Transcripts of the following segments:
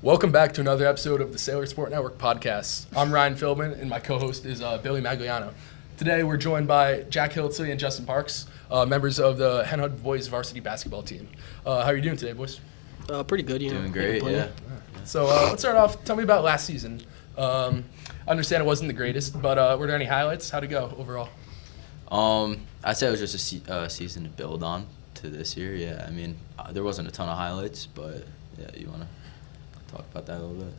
Welcome back to another episode of the Sailor Sport Network podcast. I'm Ryan Philbin, and my co-host is Billy Magliano. Today, we're joined by Jack Hiltsley and Justin Parks, members of the Hen Hud boys varsity basketball team. How are you doing today, boys? Pretty good, you know. Doing great, yeah. So let's start off. Tell me about last season. I understand it wasn't the greatest, but were there any highlights? How'd it go overall? I'd say it was just a season to build on to this year. Yeah, I mean, there wasn't a ton of highlights, but yeah, you want to talk about that a little bit?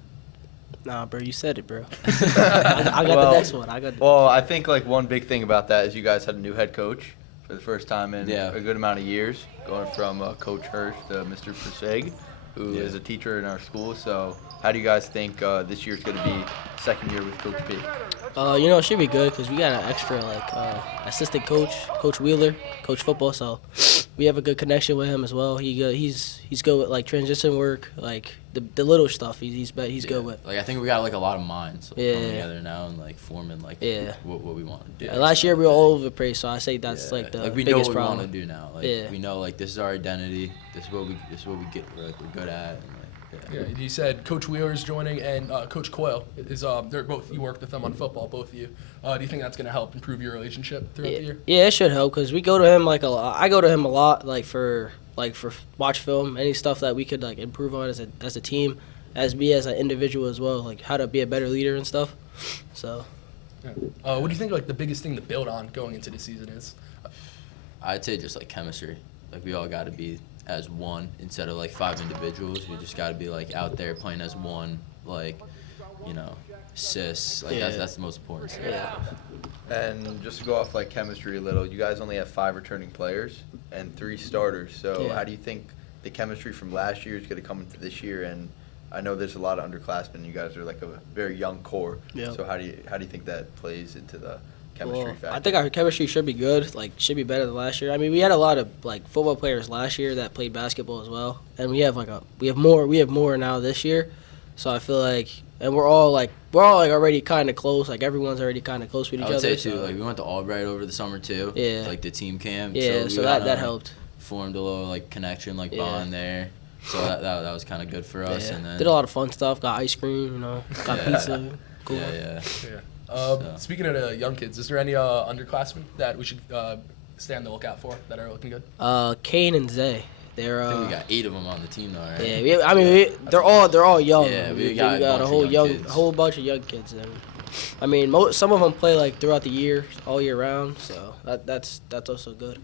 Nah, bro, you said it, bro. I got the next one. Well, I think like one big thing about that is you guys had a new head coach for the first time in a good amount of years, going from Coach Hirsch to Mr. Persig, who is a teacher in our school. So how do you guys think this year's going to be second year with Coach B? It should be good because we got an extra assistant coach, Coach Wheeler, coach football. So we have a good connection with him as well. He's good with transition work, the little stuff. He's good with. I think we got a lot of minds coming together now and forming what we want to do. Last year we were all over the place, so I say that's the we biggest know what problem. we want to do now. We know this is our identity. This is what we get. We're good at. And, You said Coach Wheeler's joining and Coach Coyle is. They're both. You worked with them on football, both of you. Do you think that's going to help improve your relationship throughout the year? Yeah, it should help because we go to him a lot. I go to him a lot for watch film, any stuff that we could improve on as a team, as me as an individual as well, how to be a better leader and stuff. So. Yeah. What do you think the biggest thing to build on going into the season is? I'd say just chemistry. We all got to be as one instead of five individuals. We just got to be out there playing as one, assists. That's the most important thing. Yeah. And just to go off chemistry a little, you guys only have 5 returning players and 3 starters. So how do you think the chemistry from last year is going to come into this year? And I know there's a lot of underclassmen. You guys are a very young core. Yeah. So how do you think that plays into the chemistry factor? I think our chemistry should be good. Should be better than last year. I mean, we had a lot of football players last year that played basketball as well, and we have more now this year. So I feel and we're all already kind of close. Everyone's already kind of close with each other. I would say too. We went to Albright over the summer too. Yeah. The team camp. Yeah. So that helped. Formed a little connection, bond there. So that was kind of good for us. Yeah. And then did a lot of fun stuff. Got ice cream. Got pizza. Cool. Yeah. Speaking of young kids, is there any underclassmen that we should stay on the lookout for that are looking good? Kane and Zay. They're. I think we got 8 of them on the team though, right? Yeah. They're all young. Yeah, we got a whole bunch of young kids. And I mean, some of them play throughout the year, all year round. So that's also good.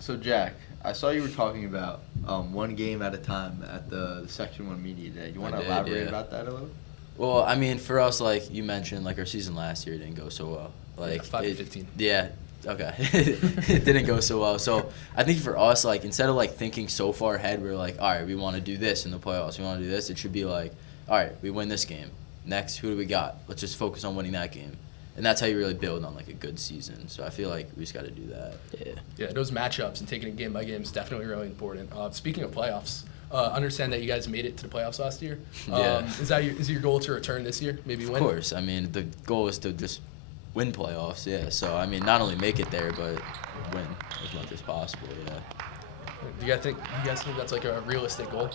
So Jack, I saw you were talking about one game at a time at the Section 1 Media Day. You want to elaborate about that a little? Well, I mean, for us, you mentioned, our season last year didn't go so well. 5-15. Yeah, okay. It didn't go so well. So I think for us, instead of, thinking so far ahead, we're all right, we want to do this in the playoffs. We want to do this. It should be all right, we win this game. Next, who do we got? Let's just focus on winning that game. And that's how you really build on, a good season. So I feel we just got to do that. Yeah, those matchups and taking it game by game is definitely really important. Speaking of playoffs, understand that you guys made it to the playoffs last year. Is your goal to return this year? Maybe win? Of course. I mean, the goal is to just win playoffs, yeah. So, I mean, not only make it there, but win as much as possible, yeah. Do you guys think that's a realistic goal?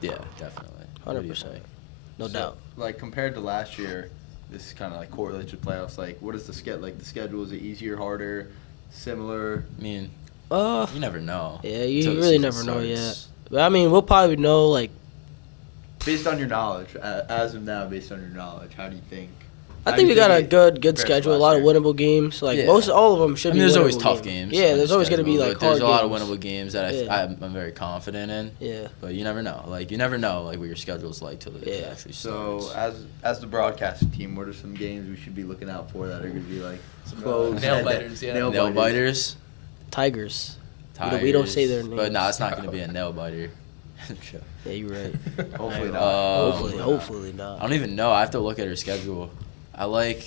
Yeah, definitely. 100%. No doubt. Compared to last year, this kind of correlates with playoffs. What is the schedule? Is it easier, harder, similar? I mean, you never know. Yeah, you really never know yet. But I mean, we'll probably know based on your knowledge, as of now, based on your knowledge, how do you think? I think we got a good schedule, a lot of winnable games. All of them should be. There's winnable always tough games. Yeah, there's always going to be hard There's a lot of games. winnable games that I'm very confident in. Yeah. But you never know. You never know what your schedule's like till it actually starts. So as the broadcast team, what are some games we should be looking out for that are going to be close? Nail biters, yeah. Nail biters. Tigers. We don't say their names. But no, it's not going to be a nail biter. Yeah, you're right. Hopefully not. Hopefully not. I don't even know. I have to look at her schedule. I like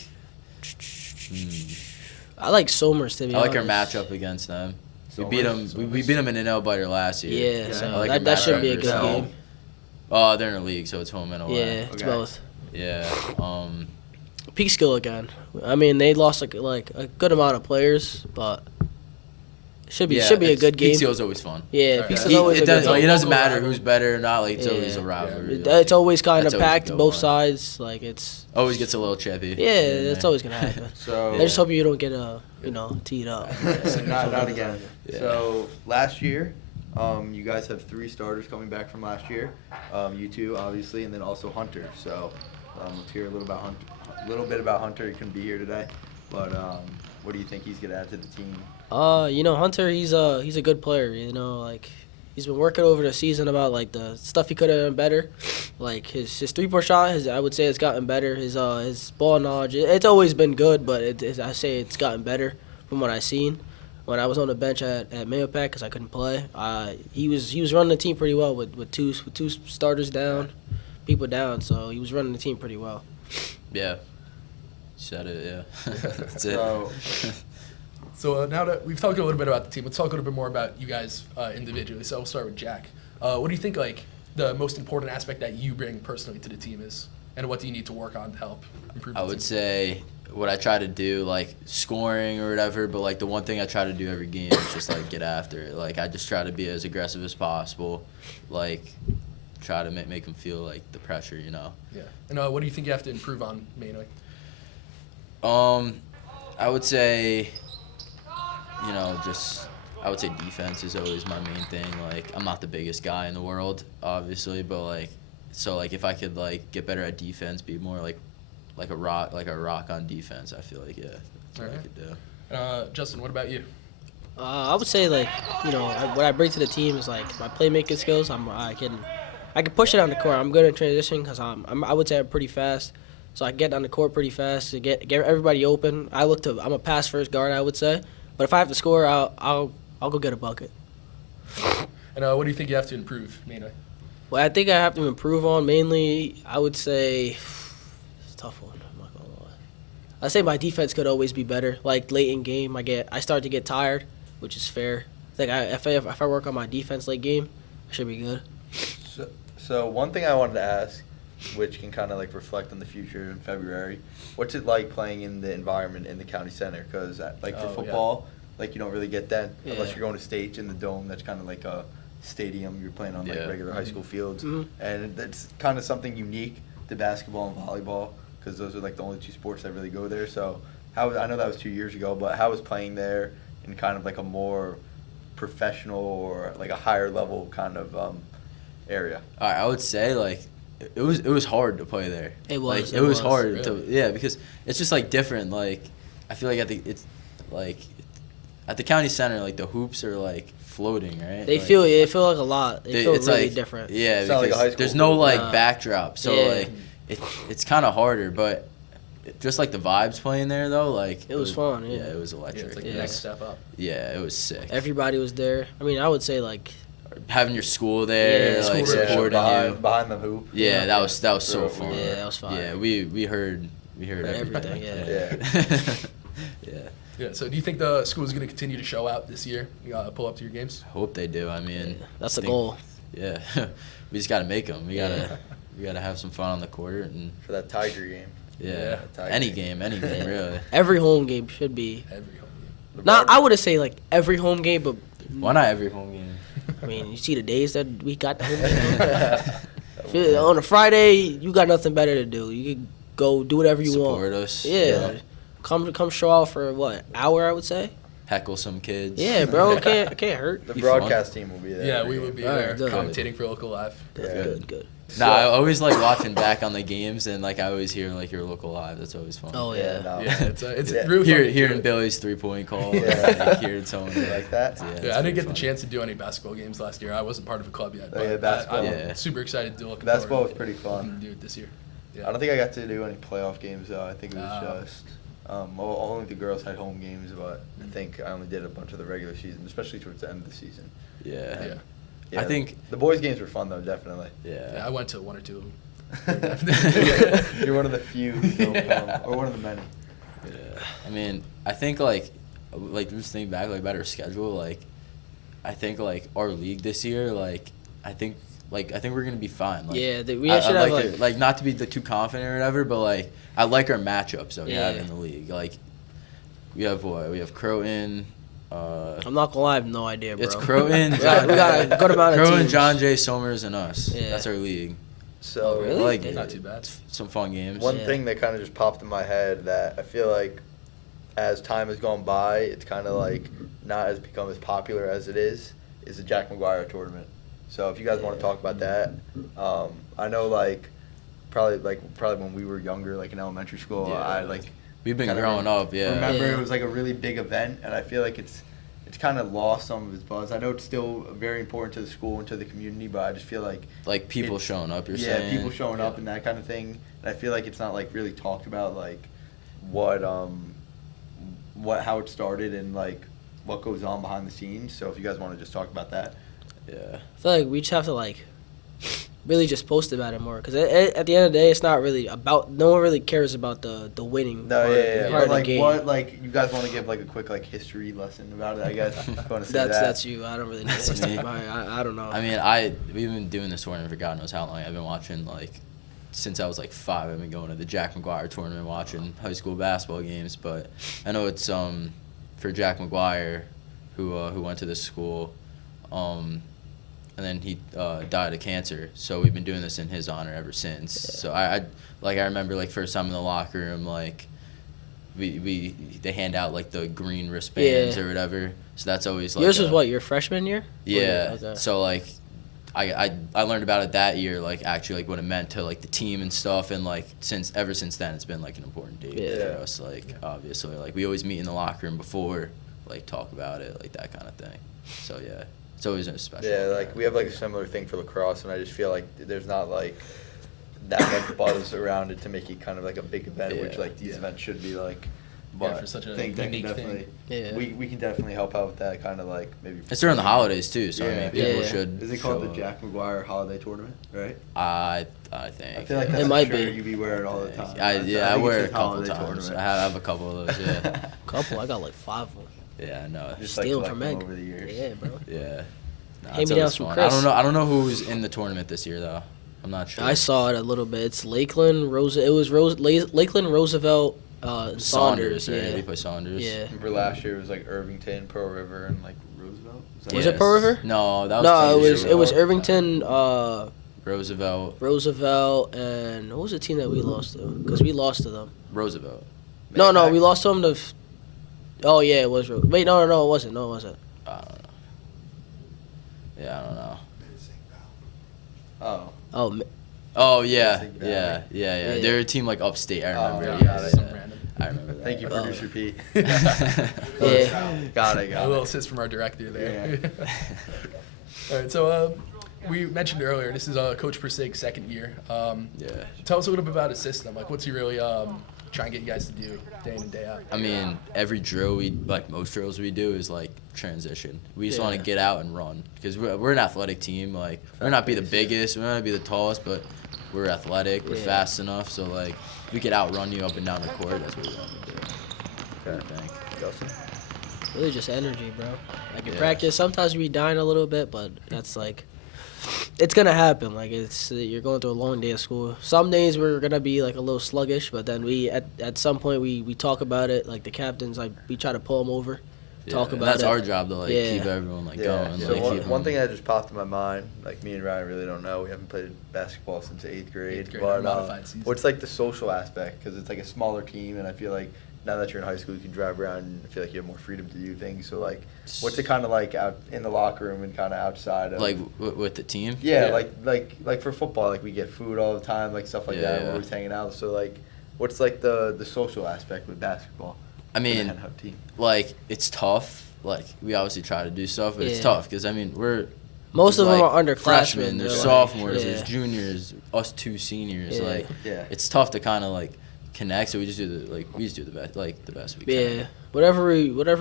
Somers, to be honest. I like our matchup against them. We beat them. We beat them in a nail biter last year. Yeah, so that should be a good game. Oh, they're in the league, so it's home and away. Yeah, it's both. Yeah. Peekskill again. I mean, they lost a good amount of players, but Should be a good game. Peak Seal's always fun. Yeah, Right. Peak Seal's always It a good doesn't game. matter who's better or not. Like it's always a rivalry. Yeah. It's always kind That's of always a packed good both one. sides. Like it's Always gets a little chippy. yeah, it's always gonna happen. So I just hope you don't get teed up. not again. Yeah. So last year, you guys have 3 starters coming back from last year. You two, obviously, and then also Hunter. So let's hear a little bit about Hunter. He couldn't be here today, but what do you think he's gonna add to the team? Hunter, he's a good player. Like he's been working over the season about like the stuff he could have done better. Like his 3-point shot, I would say, has gotten better. His ball knowledge, it's always been good, but I say it's gotten better from what I've seen. When I was on the bench at Mayopac because I couldn't play, he was running the team pretty well with two starters down, people down. So he was running the team pretty well. Yeah. Said it. Yeah. That's it. So now that we've talked a little bit about the team, let's talk a little bit more about you guys individually. So we'll start with Jack. What do you think like the most important aspect that you bring personally to the team is, and what do you need to work on to help improve? I would say what I try to do, like scoring or whatever, but like the one thing I try to do every game is just like get after it. Like I just try to be as aggressive as possible, like try to make them feel like the pressure, Yeah. And what do you think you have to improve on mainly? I would say, I would say defense is always my main thing. Like I'm not the biggest guy in the world, obviously, but like if I could like get better at defense, be more like a rock on defense, I feel like that's what I could do. Justin, what about you? I would say like what I bring to the team is like my playmaking skills. I can push it on the court. I'm good at transition because I would say I'm pretty fast. So I get on the court pretty fast to get everybody open. I'm a pass first guard, I would say. But if I have to score, I'll go get a bucket. And what do you think you have to improve mainly? What I think I have to improve on mainly, I would say, it's a tough one. I'm not gonna lie. I say my defense could always be better. Like late in game, I start to get tired, which is fair. I think if I work on my defense late game, I should be good. So one thing I wanted to ask, which can kind of like reflect on the future in February, what's it like playing in the environment in the county center? Because like for football, like you don't really get that unless you're going to state in the dome. That's kind of like a stadium. You're playing on like regular high school fields, and that's kind of something unique to basketball and volleyball because those are like the only 2 sports that really go there. So I know that was 2 years ago, but how was playing there in kind of like a more professional or like a higher level kind of area? All right, I would say like it was hard to play there. It was. Like, it was hard really? because it's just like different. Like I feel like at the county center, like the hoops are like floating, right? They feel like a lot. They feel really like, different. Yeah, It's not like a because high school there's no hoop. like backdrop, so Yeah. like it's kind of harder. But just like the vibes playing there though, like It was fun, yeah. it was Yeah, electric. it's like Yeah. the next step up. Yeah, it was sick. Everybody was there. I mean, I would say like Having your school there, Yeah, like school supporting you. behind the hoop. Yeah, that was so Yeah. fun. Yeah, that was fun. Yeah, we heard everything. Everything, Yeah. Yeah. So do you think the school is going to continue to show out this year? Pull up to your games? Hope they do. I mean, that's the think- goal. Yeah, we just gotta make them. We Yeah. gotta have some fun on the court and For that Tiger game. yeah, Tiger any game. game, really. Every home game should be. Every home game. Not, I wouldn't say like every home game, but Why not every home game? I mean, you see the days that we got the home game. On a Friday, you got nothing better to do. You can go do whatever you Support want. us. Yeah. Come show out for what, hour, I would say. Heckle some kids. Yeah, bro, it can't hurt. The Be broadcast team will be there. Yeah, every we game. would be Alright, there good. commentating for Local Live. Good. Nah, I always like watching back on the games and like I always hear like your local live. That's always fun. Oh Yeah, yeah. no. Yeah, it's Yeah. really fun to do Hearing it. Billy's 3-point call. Yeah. Like, hearing someone You like that? Yeah, Yeah, it's I didn't pretty get the fun. chance to do any basketball games last year. I wasn't part of a club yet. Oh, yeah, But basketball. I'm Yeah. super excited to look Basketball forward was pretty to fun. do it this year. I don't think I got to do any playoff games though. I think it was Oh. just only the girls had home games, but I think I only did a bunch of the regular season, especially towards the end of the season. Yeah. Yeah. Yeah, I think the boys' games were fun though, definitely. Yeah, I went to one or two of them. You're one of the few, so, or one of the many. Yeah. I mean, I think like just thinking back like about our schedule, like I think like our league this year, like I think we're gonna be fine. Like, Yeah, we I should have like like. it, like not to be too confident or whatever, but like I like our matchups that we have Yeah. in the league. Like we have Croton, I'm not gonna lie, I have no idea, bro. It's Croton, we got a good amount of Croton, teams. John Jay, Somers, and us. Yeah. That's our league. So Oh, really? Like, Not too bad. some fun games. one Yeah. thing that kind of just popped in my head that I feel like as time has gone by, it's kind of like not as become as popular as it is the Jack McGuire tournament. So if you guys want to talk about that, I know probably when we were younger, like in elementary school, Yeah. I like We've been kinda growing up, yeah. remember Yeah. it was like a really big event, and I feel like it's kind of lost some of its buzz. I know it's still very important to the school and to the community, but I just feel like People it's- showing up, you're yeah, saying? people showing up and that kind of thing. And I feel like it's not like really talked about like what how it started and like what goes on behind the scenes. So if you guys want to just talk about that. Yeah. I feel like we just have to like really just post about it more because at the end of the day, it's not really about. No one really cares about the winning. No, part, yeah. part But of the like game. what like you guys want to give like a quick like history lesson about it? I guess if you want to say That's you. I don't really know. That's me. I don't know. I mean, we've been doing this tournament for God knows how long. I've been watching since I was 5. I've been going to the Jack McGuire tournament, watching high school basketball games. But I know it's for Jack McGuire, who went to this school, and then he died of cancer. So we've been doing this in his honor ever since. So I remember first time in the locker room they hand out the green wristbands or whatever. So that's always Yours was what, your freshman year? Yeah. Okay. So I learned about it that year, actually what it meant to the team and stuff, and ever since then it's been an important date Yeah. for us. Obviously, we always meet in the locker room before, talk about it, that kind of thing. So yeah, it's always a special. Yeah, we have a similar thing for lacrosse, and I just feel like there's not that much buzz around it to make it kind of a big event, which Yeah. these events should be like. Yeah, But for such a I think that can unique definitely, Yeah. we can definitely help out with that kind of maybe. It's during the holidays too, so I Yeah. mean people Yeah. should. Is it called show the up. Jack McGuire Holiday Tournament, right? I think. I feel like yeah. that's It a might shirt be. you be wearing all the time. I think wear it a it's couple holiday times. tournament. I have a couple of those. Yeah. Couple. I got 5 of them. Yeah. No. Just Steal collect from them Meg. over the years. Yeah, bro. Yeah. Nah, Hand it's me down always from fun. Chris. I don't know who's in the tournament this year though. I'm not sure. I saw it a little bit. It's Lakeland, Lakeland, Roosevelt, and Saunders. right? Yeah. We play Saunders. Yeah. Remember last year it was Irvington, Pearl River, and Roosevelt. Was it Pearl River? No, that was. No, two years it was ago. Irvington, Roosevelt. and what was the team that we lost to? Because we lost to them. Roosevelt. No, we lost to them to. Oh yeah, it was. Wait, no, it wasn't. No, it wasn't. I don't know. Yeah, I don't know. Oh. Oh, Oh yeah, Big yeah. Valley. Yeah. They're a team upstate. I remember. yeah, Yeah, got Some yeah. random. I remember that. Thank you, producer P. Yeah. Got it. A little assist from our director there. All right, so we mentioned earlier this is Coach Persig's second year. Yeah. Tell us a little bit about his system. What's he really trying to get you guys to do day in and day out? I mean, every drill most drills we do is transition. We just want Yeah. to get out and run because we're an athletic team. We may not be the biggest, we may not be the tallest, but we're athletic. We're Yeah. fast enough, so we could outrun you up and down the court. That's what we want to do. I think. Justin? Really just energy, bro. In Yeah. practice, sometimes we dying a little bit, but that's it's gonna happen. You're going through a long day of school. Some days we're gonna be a little sluggish, but then at some point we talk about it. The captains, we try to pull them over, talk Yeah, about that's it. our job to Yeah. keep everyone Yeah. going. So keep one 'em- thing that just popped in my mind, me and Ryan really don't know. We haven't played basketball since 8th grade. Eighth grade, But modified season. what's the social aspect? Because it's a smaller team, and I feel like now that you're in high school, you can drive around and I feel like you have more freedom to do things. So what's it kind of like out in the locker room and kind of outside of with the team. Yeah, Yeah. like for football, we get food all the time, stuff like that. Yeah. We're always hanging out. So what's the social aspect with basketball? I for the mean, Hen Hub team. it's tough. We obviously try to do stuff, but it's Yeah. tough because we're Most of them like, are underclassmen. freshmen, They're there's sophomores, yeah. there's juniors, us 2 seniors. Yeah. Yeah. It's tough to kind of connect. So we just do the best, the best we can. Yeah, whatever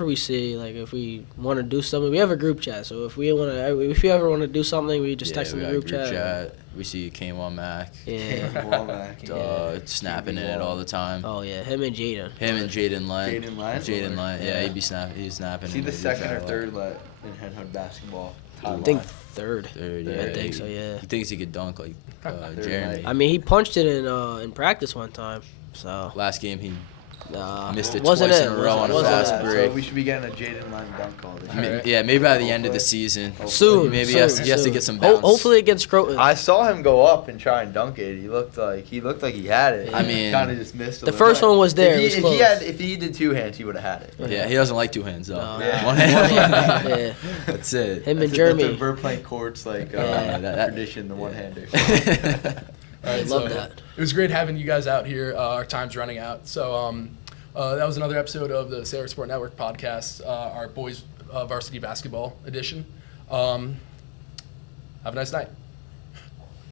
we see, if we want to do something, we have a group chat. So if you ever want to do something, we just text in we the got group chat. We see K1 Mac, Yeah. snapping in it all the time. Oh yeah, him and Jaden. Him and Jaden Lent. Jaden Lent? Jaden Lent. Yeah, Yeah. he'd be snapping. He's snapping. Is he in the group second chat or a lot. third in Hen Hub basketball? I timeline? think third. Third, Yeah, yeah. I think so. Yeah. He thinks he could dunk Third Jeremy. night. I mean, he punched it in practice one time. So Last game he Nah, Missed it wasn't twice it. in a row on a Wasn't fast it. break. So we should be getting a Jaden Len dunk all this year. Alright. Yeah, maybe by the end of the season. Soon. Maybe soon, he has to soon. get some bounce. Hopefully against Croton. I saw him go up and try and dunk it. He looked like he had it. I mean, kind of just missed. The first one was there. If he did two hands, he would have had it. Yeah, he doesn't like two hands though. No. Yeah. One hand. Yeah. That's it. Him and That's Jeremy. a Verplank courts tradition, the one hander. All right, I love that. It was great having you guys out here. Our time's running out. So that was another episode of the Sailor Sport Network podcast, our boys varsity basketball edition. Have a nice night.